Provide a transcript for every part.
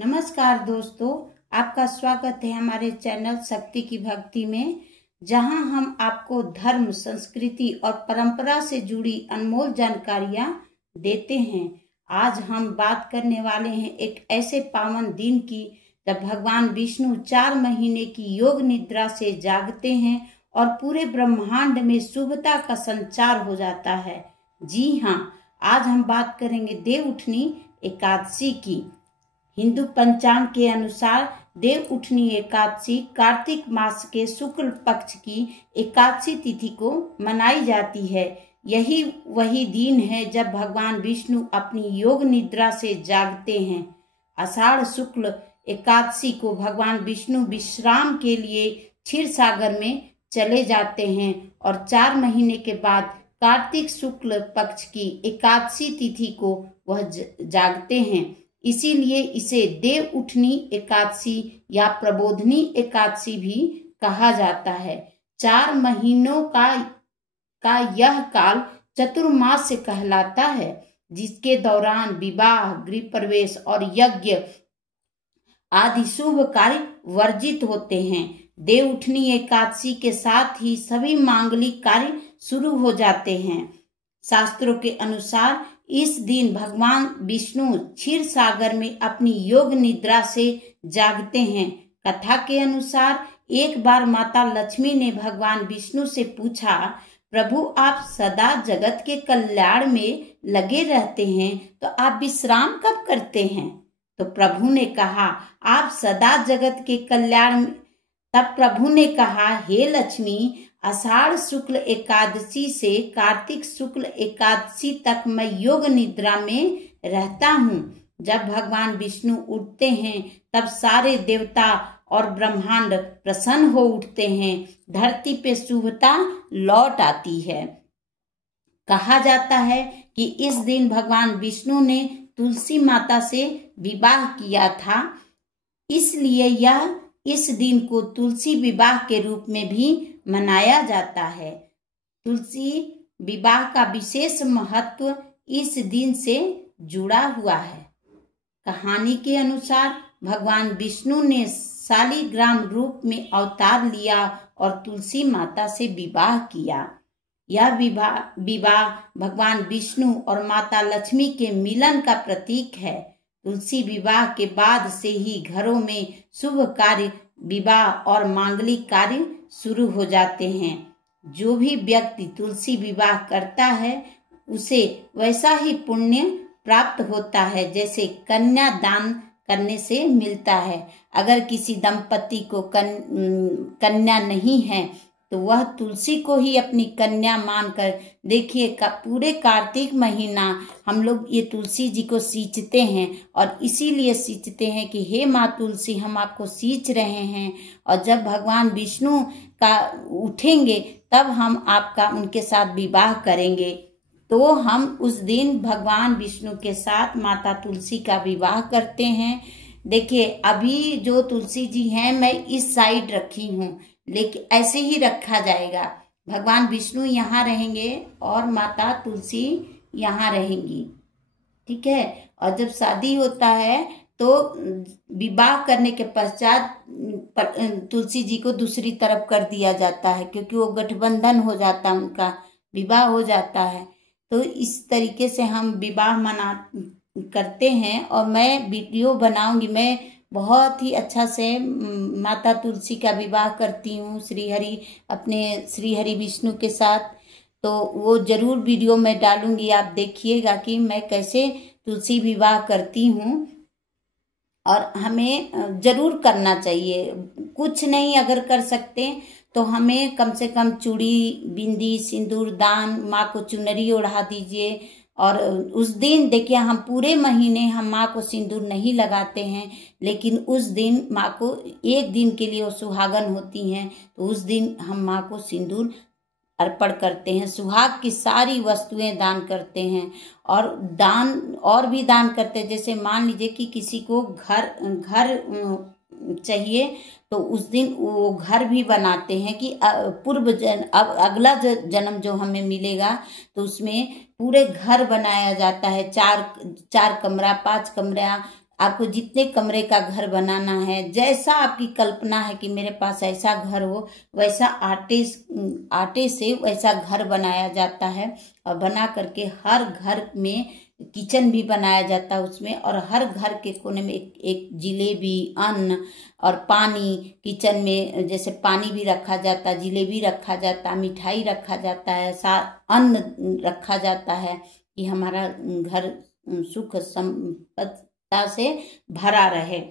नमस्कार दोस्तों, आपका स्वागत है हमारे चैनल शक्ति की भक्ति में, जहां हम आपको धर्म, संस्कृति और परंपरा से जुड़ी अनमोल जानकारियां देते हैं। आज हम बात करने वाले हैं एक ऐसे पावन दिन की जब भगवान विष्णु 4 महीने की योग निद्रा से जागते हैं और पूरे ब्रह्मांड में शुभता का संचार हो जाता है। जी हाँ, आज हम बात करेंगे देवउठनी एकादशी की। हिंदू पंचांग के अनुसार देवउठनी एकादशी कार्तिक मास के शुक्ल पक्ष की एकादशी तिथि को मनाई जाती है। यही वही दिन है जब भगवान विष्णु अपनी योग निद्रा से जागते हैं। आषाढ़ शुक्ल एकादशी को भगवान विष्णु विश्राम के लिए क्षीर सागर में चले जाते हैं और 4 महीने के बाद कार्तिक शुक्ल पक्ष की एकादशी तिथि को वह जागते हैं। इसीलिए इसे देवउठनी एकादशी या प्रबोधनी एकादशी भी कहा जाता है। 4 महीनों का यह काल चतुर्मास से कहलाता है, जिसके दौरान विवाह, गृह प्रवेश और यज्ञ आदि शुभ कार्य वर्जित होते हैं। देवउठनी एकादशी के साथ ही सभी मांगलिक कार्य शुरू हो जाते हैं। शास्त्रों के अनुसार इस दिन भगवान विष्णु क्षीर सागर में अपनी योग निद्रा से जागते हैं। कथा के अनुसार एक बार माता लक्ष्मी ने भगवान विष्णु से पूछा, प्रभु आप सदा जगत के कल्याण में लगे रहते हैं, तो आप विश्राम कब करते हैं? तो प्रभु ने कहा, आप सदा जगत के कल्याण में। तब प्रभु ने कहा, हे लक्ष्मी, आषाढ़ शुक्ल एकादशी से कार्तिक शुक्ल एकादशी तक मैं योग निद्रा में रहता हूँ। जब भगवान विष्णु उठते हैं तब सारे देवता और ब्रह्मांड प्रसन्न हो उठते हैं। धरती पे शुभता लौट आती है। कहा जाता है कि इस दिन भगवान विष्णु ने तुलसी माता से विवाह किया था, इसलिए यह इस दिन को तुलसी विवाह के रूप में भी मनाया जाता है। तुलसी विवाह का विशेष महत्व इस दिन से जुड़ा हुआ है। कहानी के अनुसार भगवान विष्णु ने शालिग्राम रूप में अवतार लिया और तुलसी माता से विवाह किया। यह विवाह भगवान विष्णु और माता लक्ष्मी के मिलन का प्रतीक है। तुलसी विवाह के बाद से ही घरों में शुभ कार्य, विवाह और मांगलिक कार्य शुरू हो जाते हैं। जो भी व्यक्ति तुलसी विवाह करता है उसे वैसा ही पुण्य प्राप्त होता है जैसे कन्या दान करने से मिलता है। अगर किसी दंपति को कन्या नहीं है तो वह तुलसी को ही अपनी कन्या मानकर, देखिए पूरे कार्तिक महीना हम लोग ये तुलसी जी को सींचते हैं और इसीलिए सींचते हैं कि हे माँ तुलसी, हम आपको सींच रहे हैं और जब भगवान विष्णु का उठेंगे तब हम आपका उनके साथ विवाह करेंगे। तो हम उस दिन भगवान विष्णु के साथ माता तुलसी का विवाह करते हैं। देखिए अभी जो तुलसी जी हैं मैं इस साइड रखी हूँ, लेकिन ऐसे ही रखा जाएगा। भगवान विष्णु यहाँ रहेंगे और माता तुलसी यहाँ रहेंगी, ठीक है। और जब शादी होता है तो विवाह करने के पश्चात तुलसी जी को दूसरी तरफ कर दिया जाता है, क्योंकि वो गठबंधन हो जाता है, उनका विवाह हो जाता है। तो इस तरीके से हम विवाह करते हैं और मैं वीडियो बनाऊंगी। मैं बहुत ही अच्छा से माता तुलसी का विवाह करती हूँ अपने श्री हरि विष्णु के साथ, तो वो जरूर वीडियो में डालूंगी। आप देखिएगा कि मैं कैसे तुलसी विवाह करती हूँ और हमें जरूर करना चाहिए। कुछ नहीं अगर कर सकते तो हमें कम से कम चूड़ी, बिंदी, सिंदूर दान, माँ को चुनरी ओढ़ा दीजिए। और उस दिन देखिए हम पूरे महीने हम माँ को सिंदूर नहीं लगाते हैं, लेकिन उस दिन माँ को एक दिन के लिए वो सुहागन होती हैं, तो उस दिन हम माँ को सिंदूर अर्पण करते हैं। सुहाग की सारी वस्तुएं दान करते हैं और भी दान करते हैं। जैसे मान लीजिए कि किसी को घर चाहिए तो उस दिन वो घर भी बनाते हैं कि अब अगला जन्म जो हमें मिलेगा तो उसमें पूरे घर बनाया जाता है। 4 कमरा, 5 कमरा आपको जितने कमरे का घर बनाना है, जैसा आपकी कल्पना है कि मेरे पास ऐसा घर हो, वैसा आटे से वैसा घर बनाया जाता है। और बना करके हर घर में किचन भी बनाया जाता है उसमें, और हर घर के कोने में एक जिलेबी, अन्न और पानी। किचन में जैसे पानी भी रखा जाता है, जिलेबी रखा जाता है, मिठाई रखा जाता है, अन्न रखा जाता है कि हमारा घर सुख संपत्ति से भरा रहे।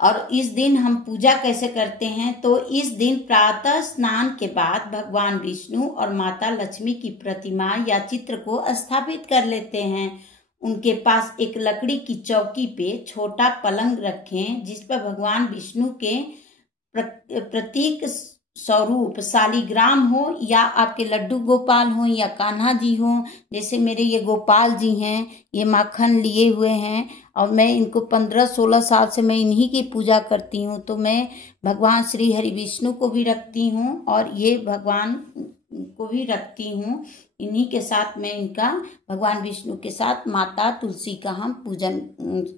और इस दिन हम पूजा कैसे करते हैं, तो इस दिन प्रातः स्नान के बाद भगवान विष्णु और माता लक्ष्मी की प्रतिमा या चित्र को स्थापित कर लेते हैं। उनके पास एक लकड़ी की चौकी पे छोटा पलंग रखें, जिस पर भगवान विष्णु के प्रतीक स्वरूप शालिग्राम हो, या आपके लड्डू गोपाल हो, या कान्हा जी हो। जैसे मेरे ये गोपाल जी हैं, ये माखन लिए हुए हैं, और मैं इनको 15-16 साल से मैं इन्हीं की पूजा करती हूँ। तो मैं भगवान श्री हरि विष्णु को भी रखती हूँ और ये भगवान को भी रखती हूँ। इन्हीं के साथ मैं इनका भगवान विष्णु के साथ माता तुलसी का हम पूजन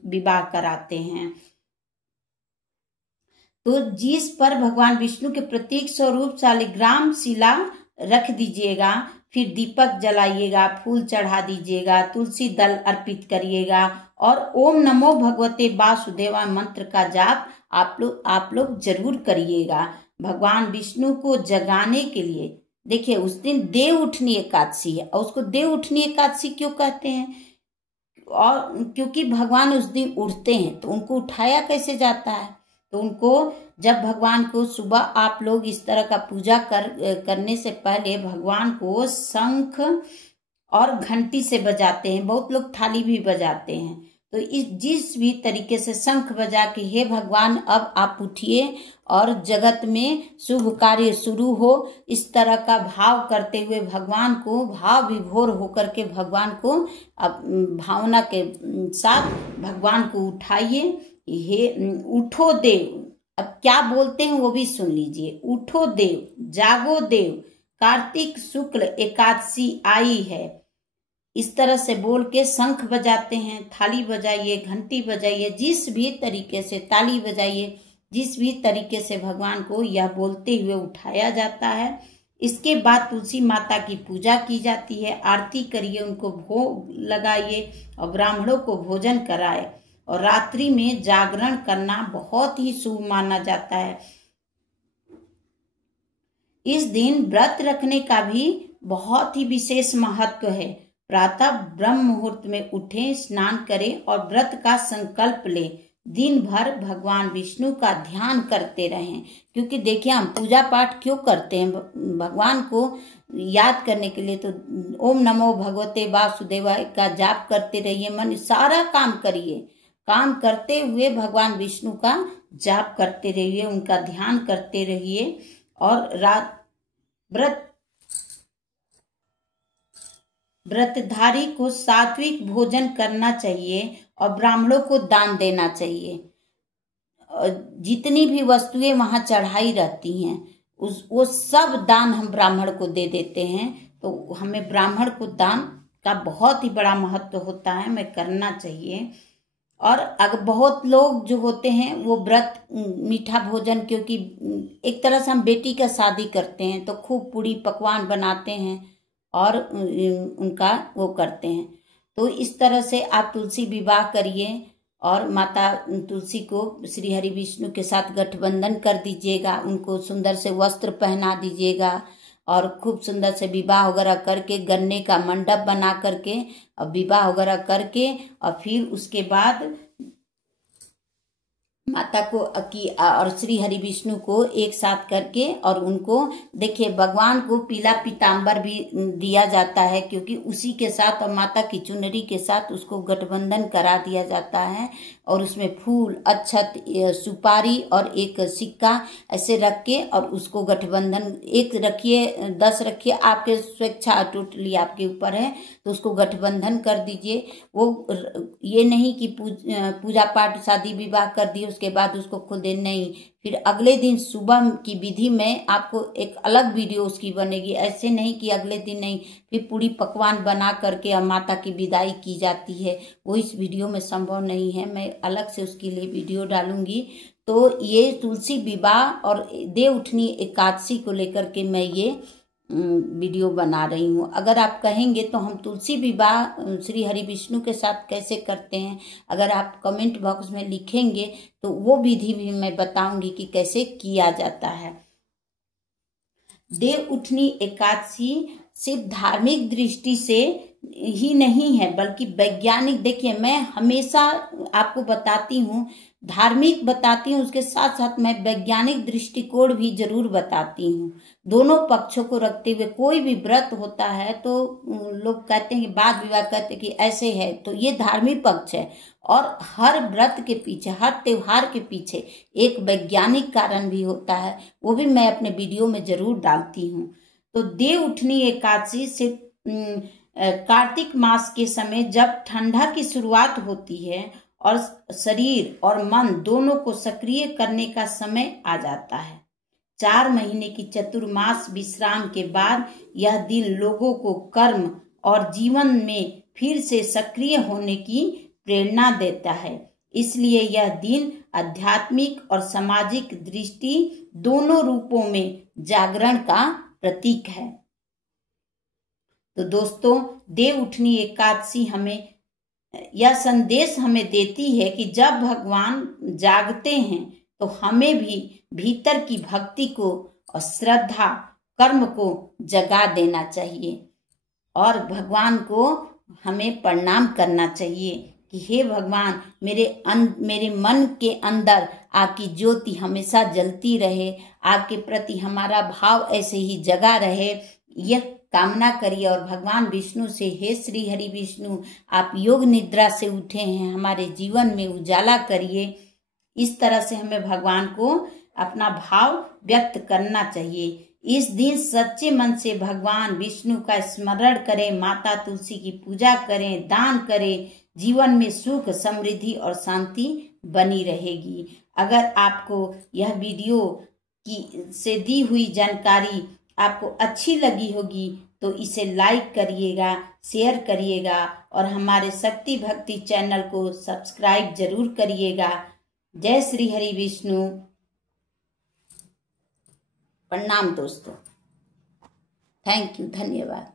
विवाह कराते हैं। तो जिस पर भगवान विष्णु के प्रतीक स्वरूप शालिग्राम शिला रख दीजिएगा, फिर दीपक जलाइएगा, फूल चढ़ा दीजिएगा, तुलसी दल अर्पित करिएगा और ओम नमो भगवते वासुदेवाय मंत्र का जाप आप लोग जरूर करिएगा। भगवान विष्णु को जगाने के लिए देखिए उस दिन देव उठनी एकादशी है, और उसको देव उठनी एकादशी क्यों कहते हैं? और क्योंकि भगवान उस दिन उठते हैं, तो उनको उठाया कैसे जाता है? तो उनको जब भगवान को सुबह आप लोग इस तरह का पूजा करने से पहले भगवान को शंख और घंटी से बजाते हैं। बहुत लोग थाली भी बजाते हैं। तो जिस भी तरीके से शंख बजा के हे भगवान अब आप उठिए और जगत में शुभ कार्य शुरू हो, इस तरह का भाव करते हुए भगवान को भाव विभोर होकर के भगवान को अब भावना के साथ भगवान को उठाइए। हे उठो देव, अब क्या बोलते हैं वो भी सुन लीजिए। उठो देव, जागो देव, कार्तिक शुक्ल एकादशी आई है। इस तरह से बोल के शंख बजाते हैं, थाली बजाइए, घंटी बजाइए, जिस भी तरीके से ताली बजाइए, जिस भी तरीके से भगवान को यह बोलते हुए उठाया जाता है। इसके बाद तुलसी माता की पूजा की जाती है, आरती करिए, उनको भोग लगाइए और ब्राह्मणों को भोजन कराए। और रात्रि में जागरण करना बहुत ही शुभ माना जाता है। इस दिन व्रत रखने का भी बहुत ही विशेष महत्व है। प्रातः ब्रह्म मुहूर्त में उठें, स्नान करें और व्रत का संकल्प लें। दिन भर भगवान विष्णु का ध्यान करते रहें, क्योंकि देखिए हम पूजा पाठ क्यों करते हैं? भगवान को याद करने के लिए। तो ओम नमो भगवते वासुदेवाय का जाप करते रहिए, मन सारा काम करिए, काम करते हुए भगवान विष्णु का जाप करते रहिए, उनका ध्यान करते रहिए। और व्रतधारी को सात्विक भोजन करना चाहिए और ब्राह्मणों को दान देना चाहिए। जितनी भी वस्तुएं वहां चढ़ाई रहती हैं वो सब दान हम ब्राह्मण को दे देते हैं। तो हमें ब्राह्मण को दान का बहुत ही बड़ा महत्व होता है, हमें करना चाहिए। और अगर बहुत लोग जो होते हैं वो व्रत मीठा भोजन, क्योंकि एक तरह से हम बेटी का शादी करते हैं तो खूब पूरी पकवान बनाते हैं और उनका वो करते हैं। तो इस तरह से आप तुलसी विवाह करिए और माता तुलसी को श्री हरि विष्णु के साथ गठबंधन कर दीजिएगा, उनको सुंदर से वस्त्र पहना दीजिएगा और खूब सुंदर से विवाह वगैरह करके गन्ने का मंडप बना करके और विवाह वगैरह करके और फिर उसके बाद माता को और श्री हरि विष्णु को एक साथ करके और उनको देखिए भगवान को पीला पीताम्बर भी दिया जाता है, क्योंकि उसी के साथ और माता की चुनरी के साथ उसको गठबंधन करा दिया जाता है। और उसमें फूल, अक्षत, सुपारी और एक सिक्का ऐसे रख के और उसको गठबंधन, एक रखिए 10 रखिए, आपके स्वेच्छा टोटली आपके ऊपर है, तो उसको गठबंधन कर दीजिए। वो ये नहीं कि पूजा पाठ शादी विवाह कर दिए उसके बाद उसको खोल दे, नहीं। फिर अगले दिन सुबह की विधि में आपको एक अलग वीडियो उसकी बनेगी। ऐसे नहीं कि अगले दिन नहीं, फिर पूरी पकवान बना करके और माता की विदाई की जाती है, वो इस वीडियो में संभव नहीं है। मैं अलग से उसके लिए वीडियो डालूंगी। तो ये तुलसी विवाह और देवउठनी एकादशी को लेकर के मैं ये वीडियो बना रही हूँ। अगर आप कहेंगे तो हम तुलसी विवाह श्री हरि विष्णु के साथ कैसे करते हैं, अगर आप कमेंट बॉक्स में लिखेंगे तो वो विधि भी मैं बताऊंगी कि कैसे किया जाता है। देवउठनी एकादशी सिर्फ धार्मिक दृष्टि से ही नहीं है बल्कि वैज्ञानिक, देखिए मैं हमेशा आपको बताती हूँ, धार्मिक बताती हूँ, उसके साथ साथ मैं वैज्ञानिक दृष्टिकोण भी जरूर बताती हूँ। दोनों पक्षों को रखते हुए कोई भी व्रत होता है तो लोग कहते हैं कि वाद विवाद कहते हैं कि ऐसे है, तो ये धार्मिक पक्ष है। और हर व्रत के पीछे, हर त्योहार के पीछे एक वैज्ञानिक कारण भी होता है, वो भी मैं अपने वीडियो में जरूर डालती हूँ। तो देवउठनी एकादशी से कार्तिक मास के समय जब ठंडा की शुरुआत होती है और शरीर और मन दोनों को सक्रिय करने का समय आ जाता है। 4 महीने की चतुर्मास विश्राम के बाद यह दिन लोगों को कर्म और जीवन में फिर से सक्रिय होने की प्रेरणा देता है। इसलिए यह दिन आध्यात्मिक और सामाजिक दृष्टि दोनों रूपों में जागरण का प्रतीक है। तो दोस्तों, देवउठनी एकादशी हमें यह संदेश हमें देती है कि जब भगवान जागते हैं तो हमें भी भीतर की भक्ति को और श्रद्धा कर्म को जगा देना चाहिए और भगवान को हमें प्रणाम करना चाहिए कि हे भगवान, मेरे मन के अंदर आपकी ज्योति हमेशा जलती रहे, आपके प्रति हमारा भाव ऐसे ही जगा रहे, यह कामना करिए। और भगवान विष्णु से, हे श्री हरि विष्णु, आप योग निद्रा से उठे हैं, हमारे जीवन में उजाला करिए। इस तरह से हमें भगवान को अपना भाव व्यक्त करना चाहिए। इस दिन सच्चे मन से भगवान विष्णु का स्मरण करें, माता तुलसी की पूजा करें, दान करें, जीवन में सुख समृद्धि और शांति बनी रहेगी। अगर आपको यह वीडियो की से दी हुई जानकारी आपको अच्छी लगी होगी तो इसे लाइक करिएगा, शेयर करिएगा और हमारे शक्ति भक्ति चैनल को सब्सक्राइब जरूर करिएगा। जय श्री हरि विष्णु। प्रणाम दोस्तों। थैंक यू, धन्यवाद।